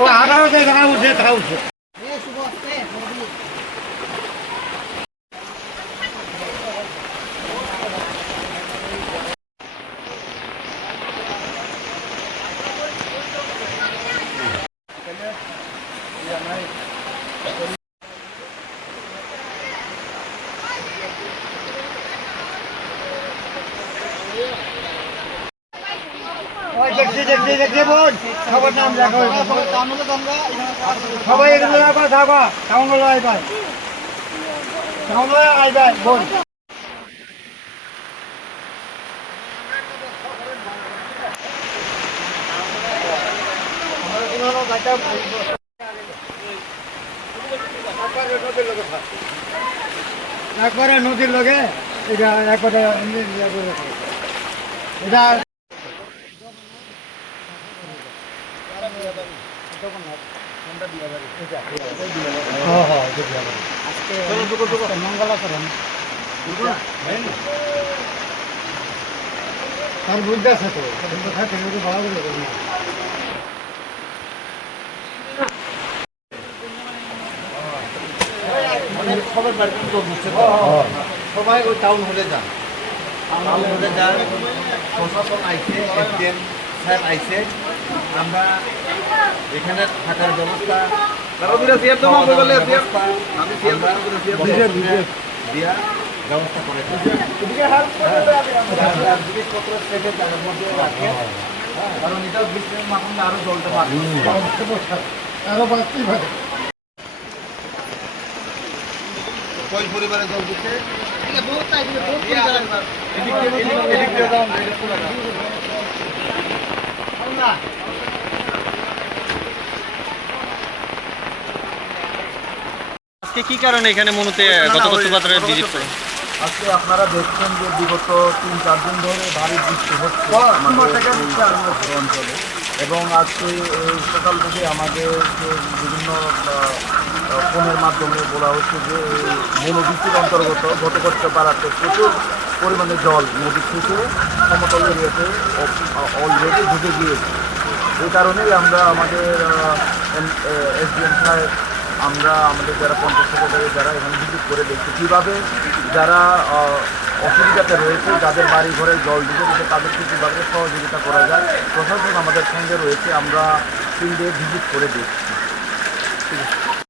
ও 18 টাকা উঠে টাকা উঠে দেখছি বোন সবার নাম লেখা সবাই এগুলো আইবা থাকা টাউনগুলো আইবা টাউনগুলো আইবা বোন একবারে নদীর লগে এটা একবারে এটা মঙ্গলা করেন তার বুঝতে আছে তো ভালো করে সবাই ওই টাউন হলে যান টাউন হলে যান প্রশাসন আইছে এসডিএম স্যার আইছে আমরা এখানে থাকার ব্যবস্থা দিয়া ব্যবস্থা করে জিনিসপত্র সেভে তার মধ্যে রাখে কারণ এটাও বৃষ্টির মাধ্যমে আরো জলটা বাড়বে আরো বাড়তেই পারে কয় পরিবারে জল দিচ্ছে আজকে কি কারণে এখানে মনুতে গত বছর ভিজিট করেন? আজকে আপনারা দেখছেন যে বিগত 3-4 দিন ধরে ভারী বৃষ্টি হচ্ছে আমাদের অঞ্চলে এবং আজকে সকাল থেকে আমাদের বিভিন্ন ফোনের মাধ্যমে বলা হচ্ছে যে মনোবৃত্তির অন্তর্গত গতকচ্ছ পাড়াতে প্রচুর পরিমাণে জল নদী থেকে সমতল এরিয়াতে অলরেডি ঢুকে গিয়েছে। এই কারণেই আমরা আমাদের এসডিএম সাহেব আমরা আমাদের যারা পঞ্চায়েত সেক্রেটারি যারা এখানে ভিজিট করে দেখছি কীভাবে যারা অসুবিধাতে রয়েছে যাদের বাড়ি ঘরে জল ঢুকে দিতে তাদেরকে কীভাবে সহযোগিতা করা যায় প্রশাসন আমাদের সঙ্গে রয়েছে আমরা ফিল্ডে ভিজিট করে দেখছি।